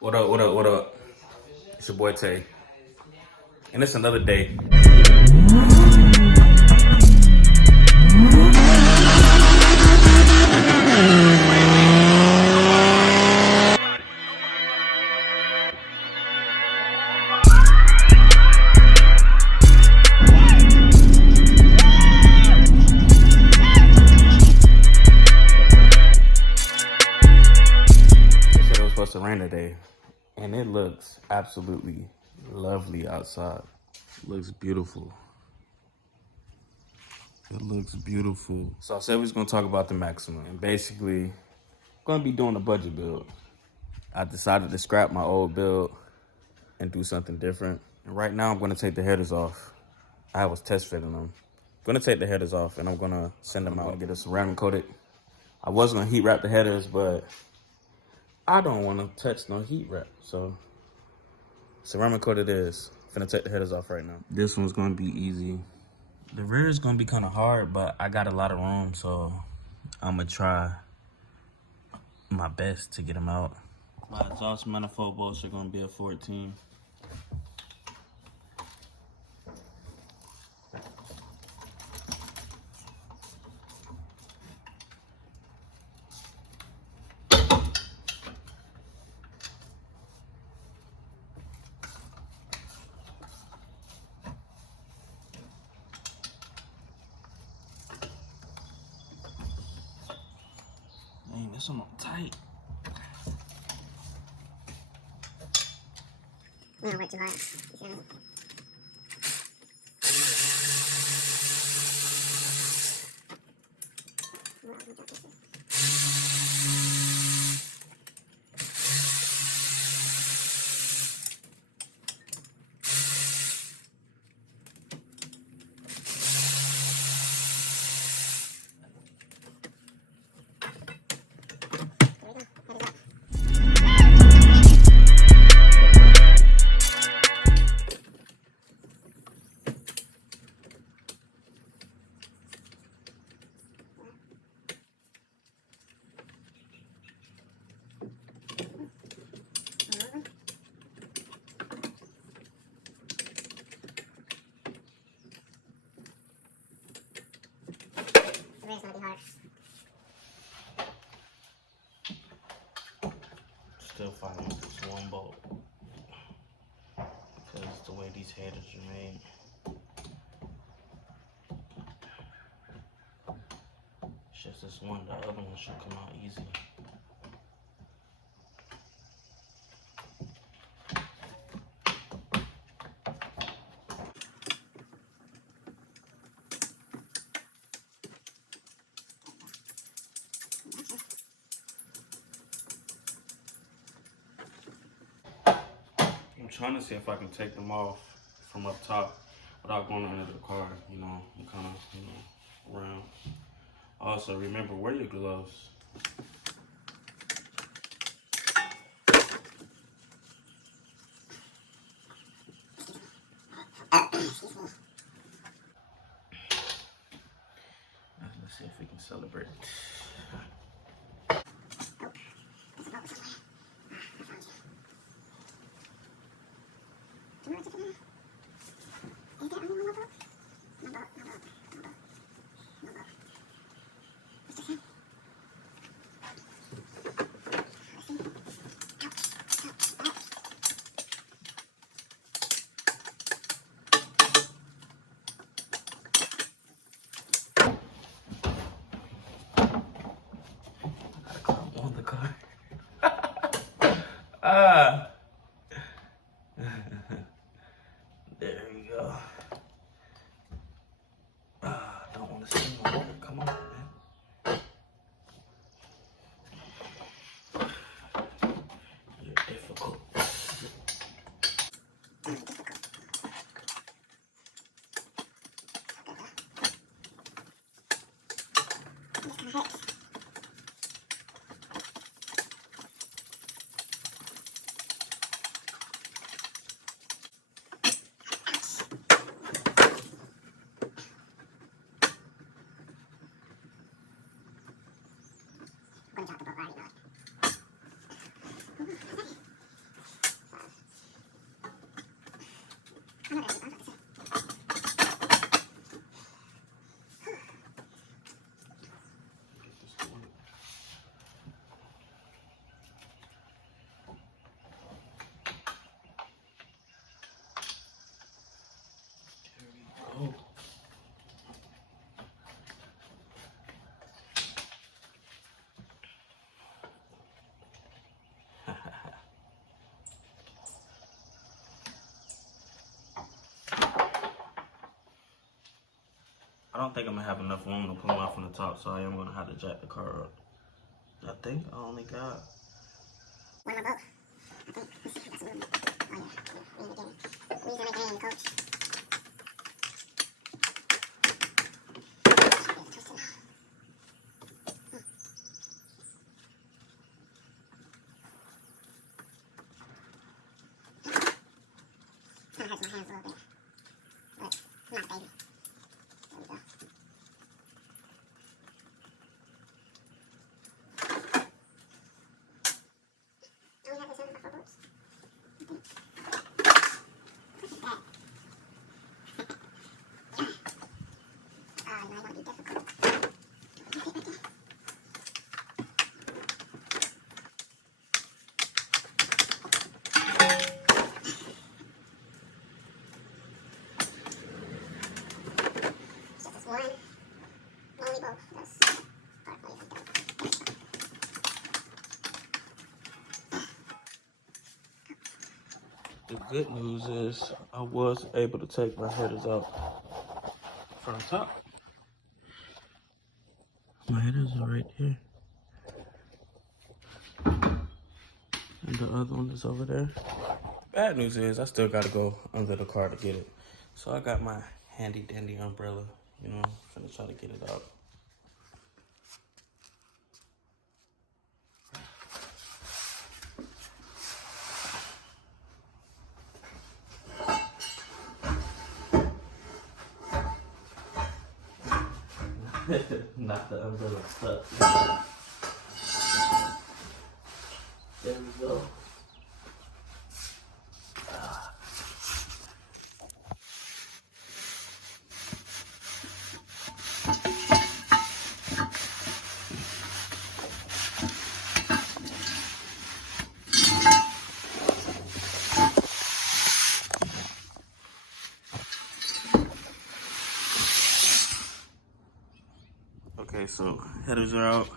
What up, what up, what up? It's your boy Tay. And it's another day. They said it was supposed to rain today. And it looks absolutely lovely outside. It looks beautiful. It looks beautiful. So I said we was gonna talk about the Maxima. And basically, gonna be doing a budget build. I decided to scrap my old build and do something different. And right now I'm gonna take the headers off. I was test fitting them. I'm gonna take the headers off and I'm gonna send them out and get a ceramic coated. I was gonna heat wrap the headers, but I don't wanna touch no heat wrap. So ceramic coated is. Finna take the headers off right now. This one's gonna be easy. The rear is gonna be kind of hard, but I got a lot of room, so I'm gonna try my best to get them out. My exhaust manifold bolts are gonna be a 14. Dang, this one tight. We don't work too hard. It's gonna be hard. Still fighting with this one bolt because the way these headers are made. It's just this one. The other one should come out easy. I'm trying to see if I can take them off from up top without going under the car, you know, and kind of, around. Also, remember, wear your gloves. Let's see if we can celebrate. On the car. Ah. There you go. Don't want to see my water. Come on, man. You're difficult. I don't think I'm gonna have enough room to pull them out from the top, so I am gonna have to jack the car up. I think I only got one more boat. I think. Let's see if that's moving. Oh yeah. We in the game. We in the game, coach. Kind of hurts my hands a little bit, but not baby. There we go. Do we have this in for boots? Look at that. Oh, you might want to be difficult. One only boat. That's part of it. The good news is I was able to take my headers out from the top. My headers are right here. And the other one is over there. Bad news is I still gotta go under the car to get it. So I got my handy dandy umbrella, you know, finna try to get it out. Not the umbrella stuck. There we go. Okay, so headers are out.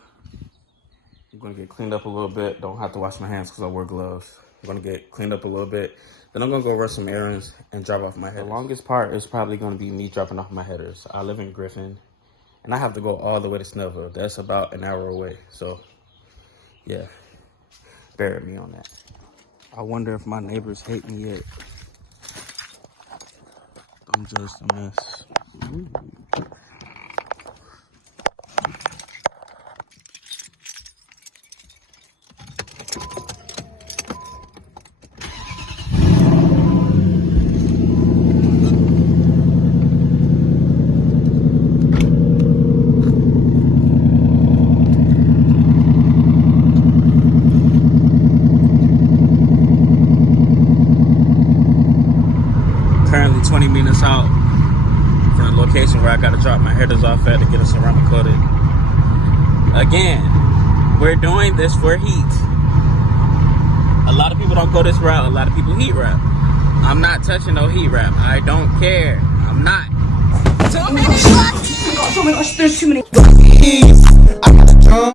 I'm gonna get cleaned up a little bit. Don't have to wash my hands because I wear gloves. I'm gonna get cleaned up a little bit. Then I'm gonna go run some errands and drop off my headers. The longest part is probably gonna be me dropping off my headers. I live in Griffin and I have to go all the way to Snellville. That's about an hour away. So yeah, bear with me on that. I wonder if my neighbors hate me yet. I'm just a mess. Ooh. Currently 20 minutes out from the location where I gotta drop my headers off at to get them ceramic coated. Again, we're doing this for heat. A lot of people don't go this route, a lot of people heat wrap. I'm not touching no heat wrap. I don't care. I'm not. Oh my gosh, there's too many.